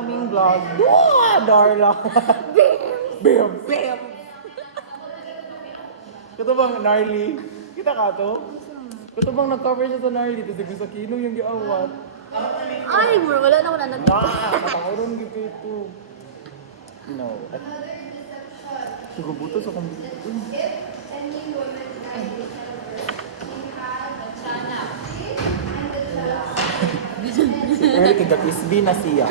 aming vlog. Wow, Darla. Bam! Bam! Kato bang gnarly? Kita ka to? Kato bang nag-cover siya sa gnarly? Tapos sa kino yung giawat. Ay, wala na ako na nag- Katangoron gito ito. No. Sugubuto sa computer. Si Eric nag-kisbi na siya.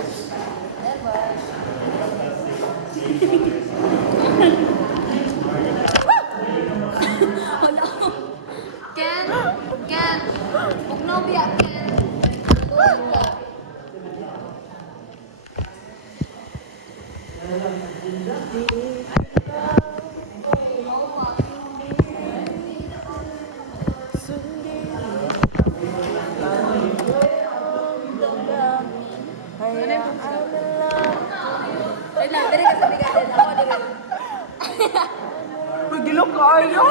Wala ako. Ken! Ken! Huwag na umiyak, Ken. Wait lang, diri ka sa bigatin. Ako diri. Magilok ka ayo!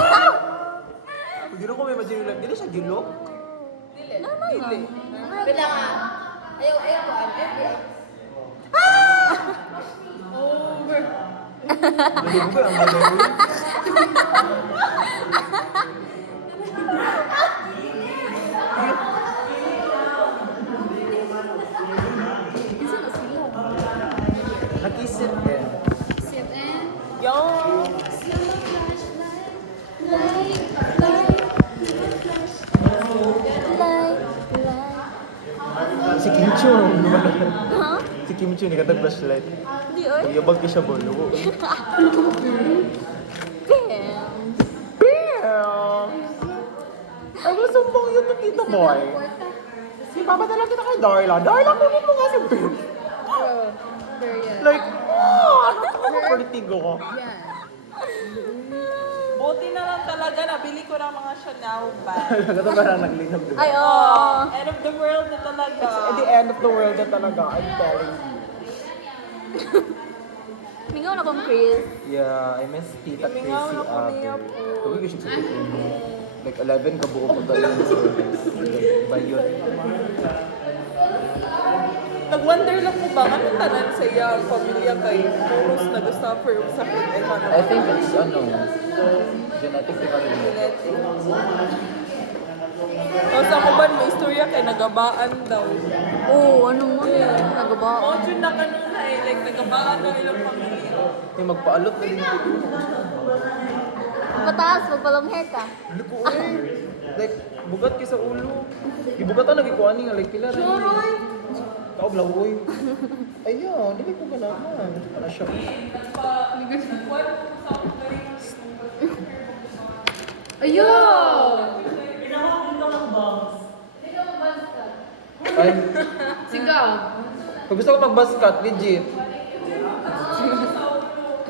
Magilok ko may imagine lang. Dili siya gilok? Normal lang. Wait lang ah. Ayaw ko. Over. Dili mo ba ang magawin? Isa na sila. Nakisip eh. Sit and... Yo! Si Kim Chu. Ha? Si Kim Chu ni katag flashlight. Di oy. Yabag ka siya bolo. Damn. Bam! Ay, masumbong yun ng tita boy. Si Papa talaga kita kay Darla. Darla, kunin mo nga si Bim. Like, ano ko vertigo ko. Yan. Buti na lang talaga, nabili ko ng mga Chanel bag. Kata parang naglinog doon. Ay, oo. End of the world na talaga. It's at the end of the world na talaga, I'm telling you. Mingaw na kong Chris. Yeah, I miss Tita Tracy Mingaw na ko niya Abe. po. Tawag ko siya sa Pilipinas. Like 11 kabuo ko talaga sa service. Bayot. Nag-wonder lang ko ba, ano tanan sa iya ang pamilya kay Puros nag-suffer yung sakit ay I think it's genetic disorder. genetic. Tapos ako ba, may istorya kay nagabaan daw. Oo, ano mo eh. Nagaba. Oo, yun na kanina eh, like nagabaan daw ilang pamilya. May magpaalot na din ito. Pataas, magpalong hair ka. Ano ko eh. Like, bugat ka sa ulo. Ibugatan lagi ko ani nga, like pila rin. Choroy! Kao blawoy. Ayaw, dili ko ka naman. Ano siya? Ayun! Ay, Sigaw. pag gusto ko mag-basket, legit.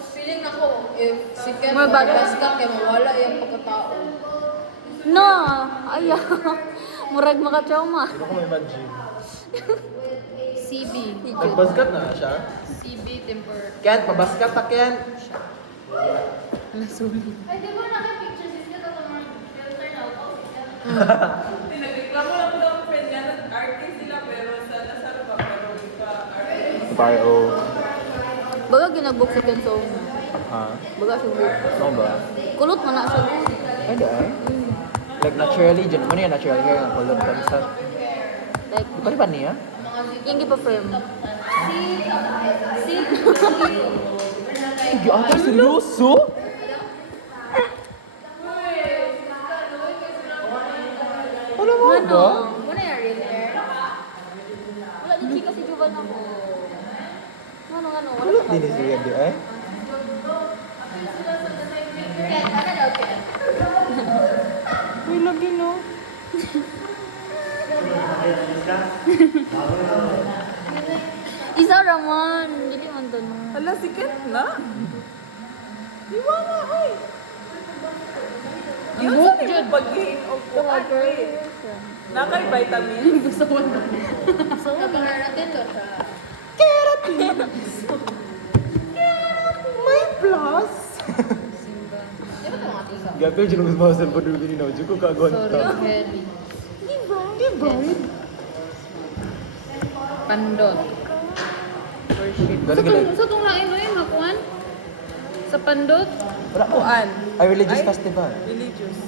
Feeling ako, if si Ken Mga bago. magbaskat kaya mawala yung pagkatao. No! Ayaw. Murag makatrauma. Hindi ko ma-imagine. CB. Nag-basket na siya. CB temper. Ken, pabasket ta, Ken. Ay, di ba naka-picture si Ken ako ng filter na ako? Nagreklamo lang ko ng friend niya, artist sila pero sa Lazar ba, pero iba artist. Bio. Baga ginagbook sa Kenzo. Ha? Baga siya book. Ano ba? Kulot man na siya. Ay, dahil. Like naturally, dyan mo niya natural hair ang kulot ka. Basta, Like, di pa rin ba niya? yung gipa-frame. Hindi ata, seryoso? Ano mo Ano? ba? Wala yung real hair? Wala din chika si Juvan ako. Ano? Wala Kulot sa din ni siya, di ay? Ken, ano daw Ken? Uy, lagi no. Isa raman. Hindi man to no. Hala, si Ken na. Iwa nga, ay. Yun sa nyo pag-gain o kuhan, eh. Nakay vitamin. Gusto ko na. So, natin to siya. May plus! Simba. Di ba ito mga tiga? Gato, dyan ang gusto sa padu din na. Diyos ko kagawin ka. Heavy. Di ba? Pandot. Worship. Galing. Sa itong lain mo yung hakuan? Sa pandot? Wala ko. Kuan. Ay, religious festival. Religious.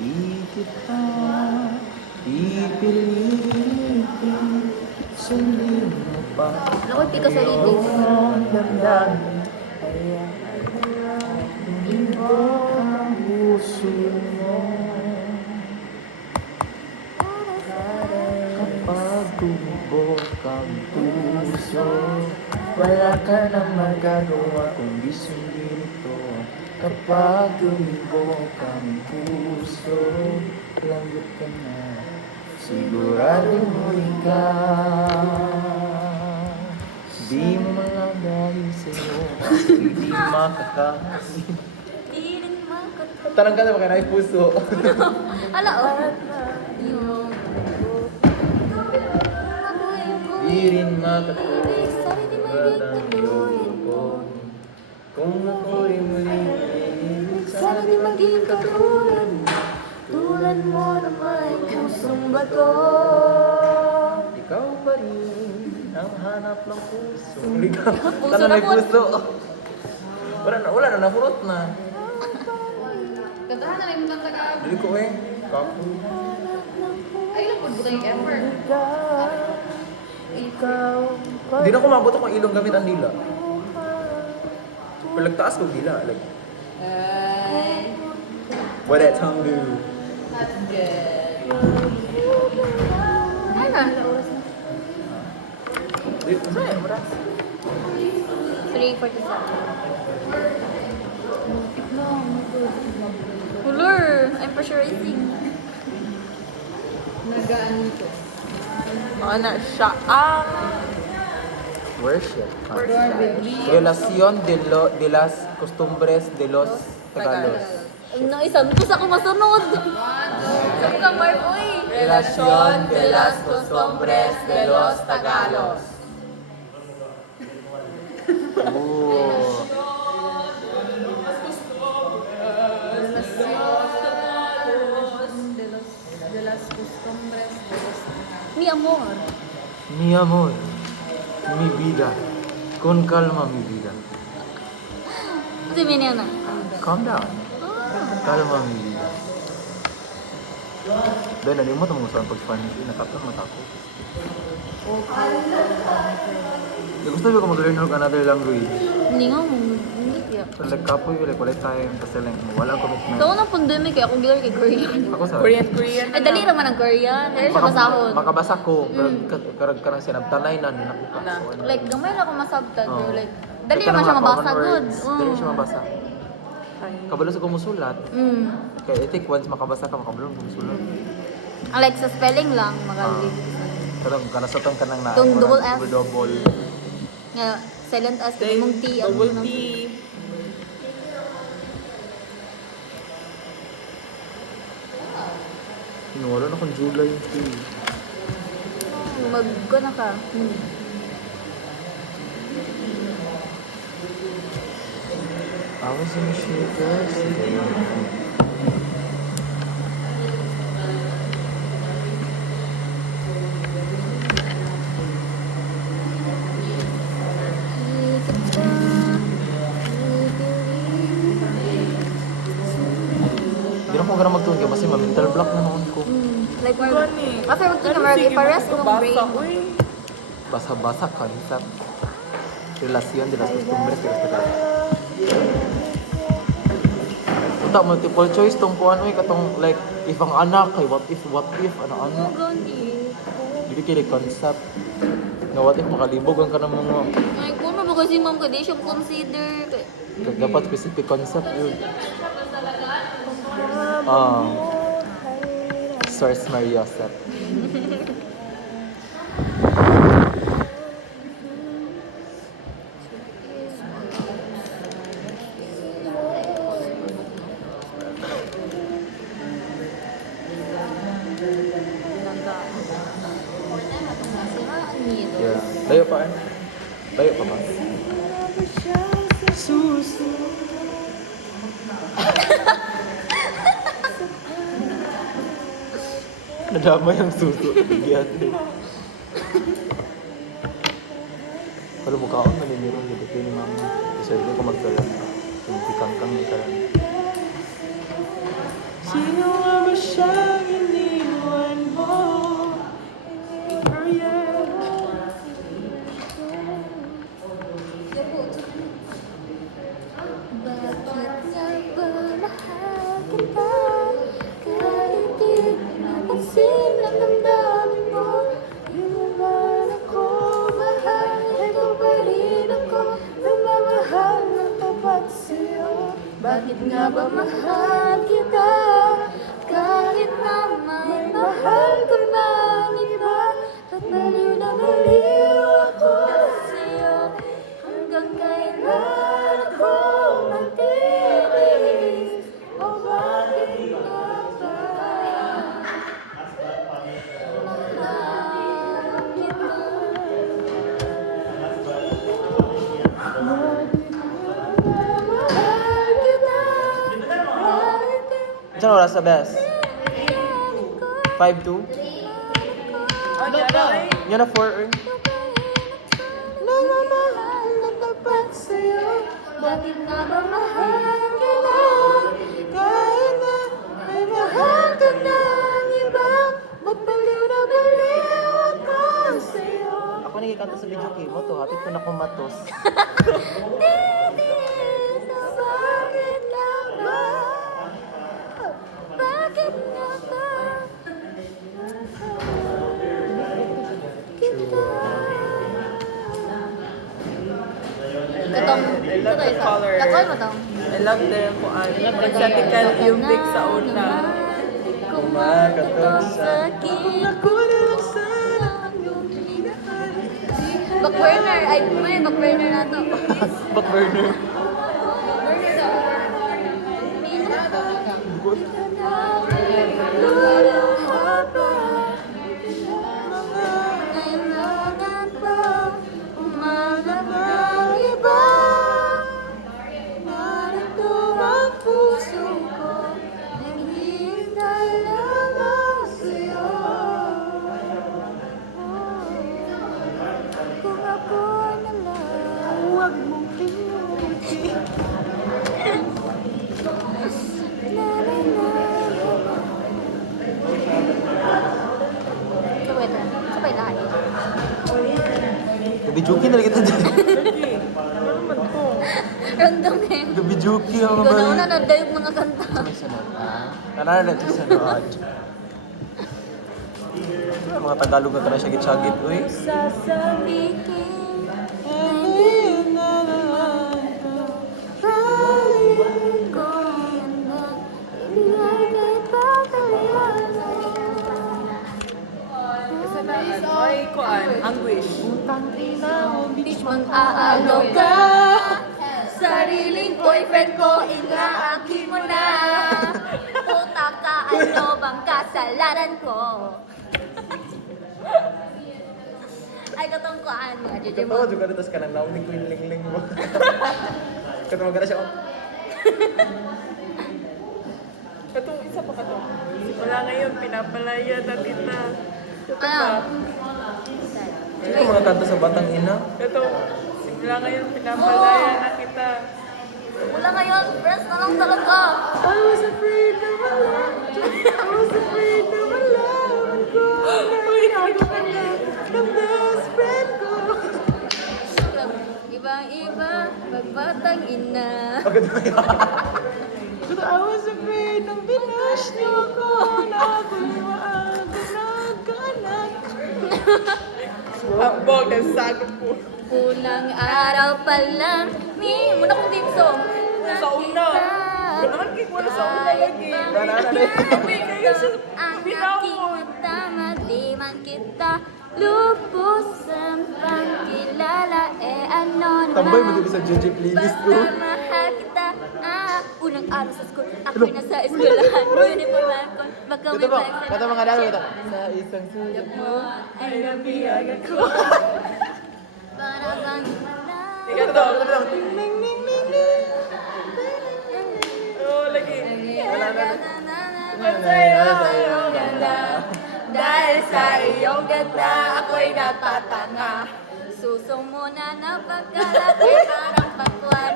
Di kita pipilitin, sundin mo pa. Ako, di ka sa litig. Iyong damdamin, iba ang puso mo. Kapag tumubok ang puso, wala ka nang magagawa kundi sundin ito. Kapag tumubok ang puso, lagot ka na, siguradong huli ka. Di mo malagay sa'yo, hindi makakasin. Di rin makatapos. Tanong ka na baka na puso. Ala, oh. Yung... Di rin makatulog Sorry, di ang magiging iyong ko. Kung ako'y muling iibig, Sana di maging katulad mo. Tulad mo na may pusong bato. ikaw pa rin ang hanap ng puso. Puso Tanong na may po. puso. Wala na, nafurot na. Kantahan na lang yung kanta ka. Dili ko eh. Kapo. Ay, lang po butang yung effort. Ikaw pa rin. Di na kumabot akong ilong gamit ang dila. Pero nagtaas ko dila. Like, Ay, what that tongue do? that's good. Ay na. Saan? Maras? 3:47. Ulur, I'm pressurizing. Nagaan nito. Ano siya ang Worship. worship. Relación de las costumbres de los Tagalos. Isang ko sa ako masunod. Sabi ka, Mark, uy. Relasyon de las costumbres de los Tagalos. Oh. De las costumbres de los Mi amor. Mi amor, mi vida, con calma mi vida. Ito yung na. Calm down. Calma mi vida. Dahil nalimot mo sa pag-Spanish, nakapang mata ko. Gusto ko mag-learn ng another language. Hindi nga mo. Hindi kaya. So like kapoy, like wala time, kasi like wala commitment. Taon ng pandemic kaya akong gilar kay Korean. Ako sa Korean. Ay, dali naman ang Korean. Dali siya masahod. makabasa ko, pero karag ka ng sinabtanay na, ninakuha Na. ko. Like, gamay lang akong masabtan. Oo. Pero like, dali naman siya mabasa good. Dali siya mabasa. Kabalo sa kumusulat. Mm. Kaya I think once makabasa ka, makabalo kumusulat. Ang like sa spelling lang, magaling. Karang kanasatan ka nang na. Itong double F. Double. Nga, silent as, mong T. ang Double unang- T. Inuwala na kung July yung T. Mag-go na ka. I was in the shit yesterday. Hindi na ko gara magtuon kaya kasi ma-mental block na noon ko. Like, Gani. after magtuon ka, Mark, ipares ko ng brain. Uy. Basa-basa concept. Relasyon de las costumbres de los Tagalos. Unta, multiple choice tong kuan oy katong like if ang anak kay what if ano Gani. dili kay concept na what if makalibog ang kanang mga Ay, kung ano ba kasi ma'am ka, di siya consider. dapat specific concept yun. Ah. Source Maria Joseph. Yeah. Layo pa eh. Layo pa ba? Susi. Nadama yung suso. Bigyan. Pero mukhaon maninirong dito kayo ni mama. Kasi hindi ko magkaroon. Hindi kangkang ni karoon. Sino nga ba siyang iniwan mo? Oh yeah. Bakit nga ba mahal kita? Kahit di napansin ang damdamin mo. Di mo man ako mahal, ito pa rin ako nagmamahal ng tapat sa'yo. Bakit nga ba mahal kita? Kahit na may mahal ko ng iba. At baliw na baliw ako sa'yo. Hanggang kailan ako magtitiis? O bakit nga ba mahal kita? Mahal kita. Kahit di Saan oras sa best? pinili ko. 5-2? Ano yan? Yan na 4 earn. Nagmamahal na tapat sa'yo. Bakit nga ba mahal kita? Kahit na may mahal ka ng iba. Ba't baliw na baliw ako sa'yo? Ako nagkikanta sa video game mo to. Hapit ko na kumatos. Titiis na bakit nga ba? Bakit nga ba? Kita. Katong, I love the color. Lakon mo tong. I love the exotical yung big sa una. Kumakatok sa akin. Ako na lang sana ang iyong hinahan. Backburner. Ay, may backburner na to. Backburner. Backburner daw. Luluha pa. Kailangan pa umaga ng iba. Narito ang puso ko, naghihintay lamang sa'yo. Kung ako na lang, huwag mong pinutin. So, wait lang. Sabay lahat. Gabijuki na kita dyan. Lagi. Ano naman to? Random eh. Gabijuki ang Ikaw na mga una na dayog mga kanta. May sunod. Nananalag sa sunod. Mga Tagalog na ka na siya gitsagit. Uy. Sasabihin hindi na naman ito. Halin ko na ibigay kay pagkalihan. Isa na, ay, kuan, anguish. Bitch, mag-aagaw ka. Sariling boyfriend ko, inaaki mo na. Puta ka, ano bang kasalanan ko? Ay, katong kuan. Adjudge mo. Katawa juga na tas ka nang nauling ko yung lingling mo. Katawa ka na siya. Oh. Katong isa pa katong. Simula ngayon, pinapalaya na kita. Ito pa. Ano? Ano yung mga kanta sa Batang Ina? Katong, simula ngayon, pinapalaya na kita. Wala ngayon, friends na lang talaga. I was afraid na wala. I was afraid na wala. Nagtago ka na ng best friend ko. Ibang-iba, pagbatang ina. Agad mo yan. But I was afraid nang binash niyo ako na ako'y maaga nagkanak. Hambog, ang sagot ko. Unang araw pa lang, muna kong team song. Sa una. Ganun, wala sa una lagi. Kami kayo sa Ang binawon. nakita, maliman kita. Lubos ang pangkilala, ano na. Tambay mo dito sa JJ playlist ko. Basta mahal kita. Unang araw sa school, ako'y nasa eskwelahan. Uniform ako, baka may plan. Kata mga dalawa ito. Sa isang sulat mo ay nabiyag ako. Para bang malay. Ikaw to. Oo, lagi. Sa'yo, ganda. Dahil sa iyong ganda, ako'y natatanga. Suso mo na napagkalaki parang pakwan.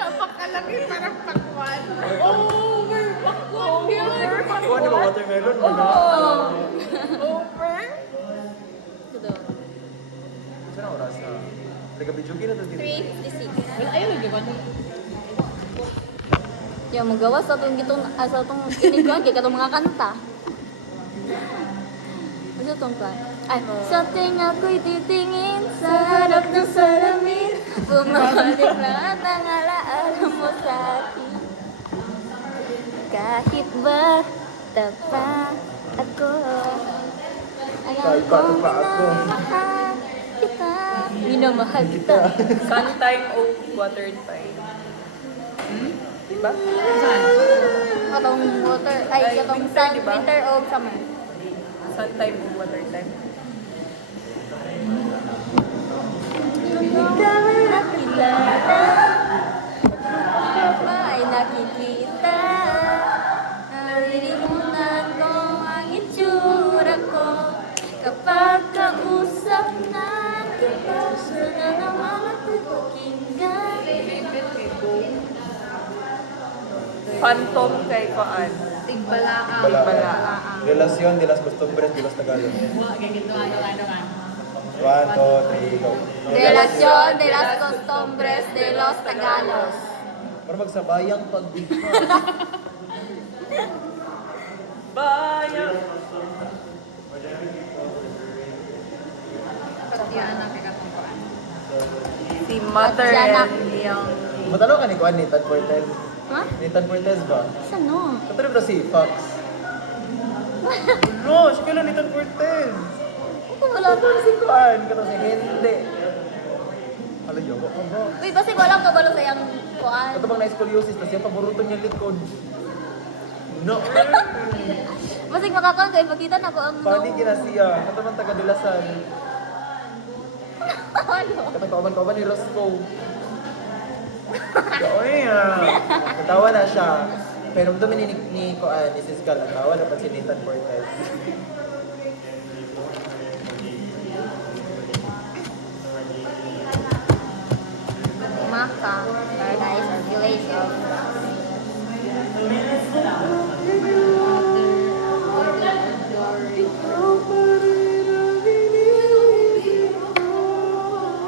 Napakalaki parang pakwan. Over pakwan yun. Kuha ni ba watermelon mo na? Over? Ito. Saan ang oras na? Nagabidyogi na ito dito. 3:56. Wala, ayaw nagyawan. Kaya magawa sa itong kiniguan kaya katong mga kanta. Ano itong pa? Ay, sa tinga ko'y titingin sa harap ng salamin. Bumabalik lahat ang alaala mo sa akin. Kahit ba tapa ako, alam Kahit ko ba ako. minamahal kita. Minamahal kita. Sun time o water time? Diba? Katong water, ay Ay, katong winter, sun, diba? winter o summer. Sun time o water time? Ikaw ay nakilala, pa ay nakikita. Naririmutan ko ang itsura ko kapag kausap na kita. Sana naman ako'y pakinggan. Phantom kay Koan. Tigbalaan. Balaan. Relasyon de las costumbres de los Tagalog. One, two, three, go. Relación de las costumbres de los Tagalos. Para magsabayang pagbigay. Bayan. Si Mother Tiyanak. and yung... Matalo ka ni Juan, Nathan Cortez. Ha? Nathan Cortez ba? Sano? Katulad ba si Fox? No, siya kailan Nathan Cortez. Ako wala Wala pa. si Juan, kato si Hindi. Alam niyo, wako ba? Uy, basi walang kabalo sa yung kuan. Ito bang na-scoliosis, tapos yung paboruto niya likod. No. Basi makakaon ko, ipakita na ko ang Padi kina siya. Ito bang taga-Dilasan. Ano? Katong kauban-kauban ni Roscoe. Oy, natawa na siya. Pero ito ni Koan, ni Siskal, natawa na pa si Nathan Cortez. Maka, paradise or village of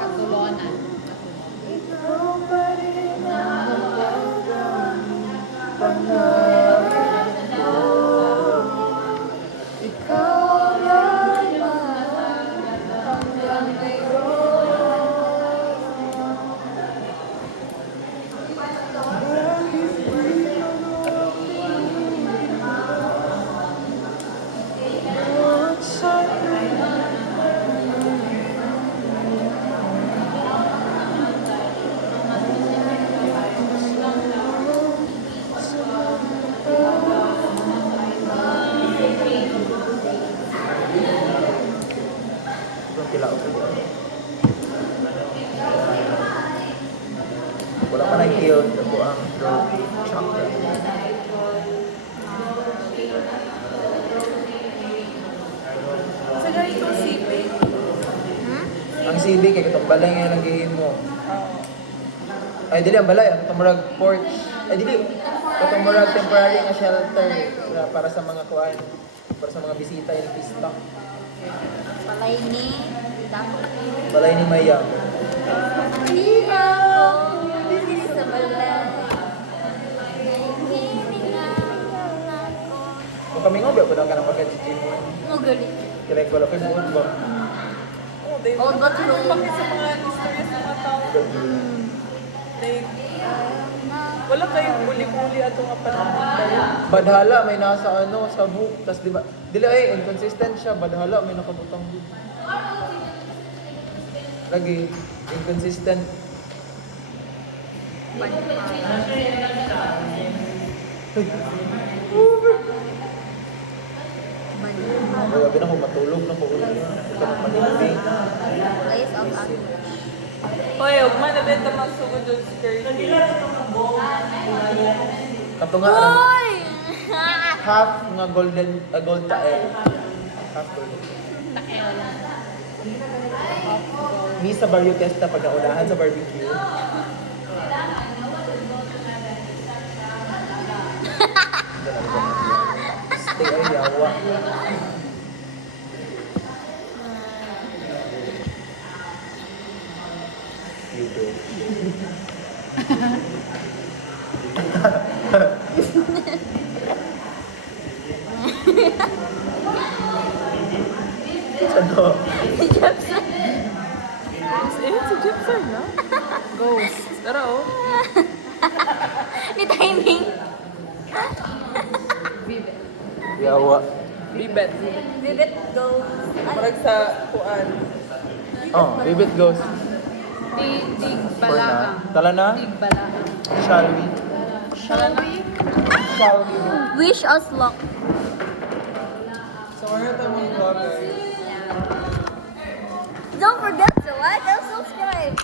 Katulunan. Ito ang kilao ko. Wala pa na-healed ako ang throat chakra. Sa ganito sipig. Ang CB kay katong balay ngayon ang gihin mo. Ay dili ang balay, ang tumurag porch. Ay dili. Katong murag temporary nga shelter para sa mga kuan, para sa mga bisita yung pista. palay ni Dako. Balay ni Maya. Hindi ako hindi sa balay. Hiningayan ako. Kung kami nga, ba ka ng pagka-gym mo? Mugali. Kaya ko lang, buod ba? Oh, they Old but true. Bakit sa mga istorya sa mga tao? Like, wala kayong buli-buli ato nga panahon. Badhala, may nasa ano, sa book. Tapos di ba, dili ay, inconsistent siya. Badhala, may nakabutang book. Lagi, inconsistent. Ay, wabi na kung matulog na ko. Ito na panilibing. Place of Anguish. Hoy, huwag man na benta magsugod doon sa curly. Katungaan, Uy! half nga golden, gold tael. Half golden. Mi sa Barrio Fiesta pagkaunahan sa barbecue. Stay ay yawa. You do. Ano? Si Jepson, no? Ghost. Tara, oh. May timing. Yawa. Bibet. Vivid goes. Parang sa kuan. Oh, Bibit Ghost. Tig For na. balaang. Tala na? Tig balaang. Shall we? Shall we? Shall we? Wish us luck. So, ano tayo mga vlogger? Don't forget to like and subscribe.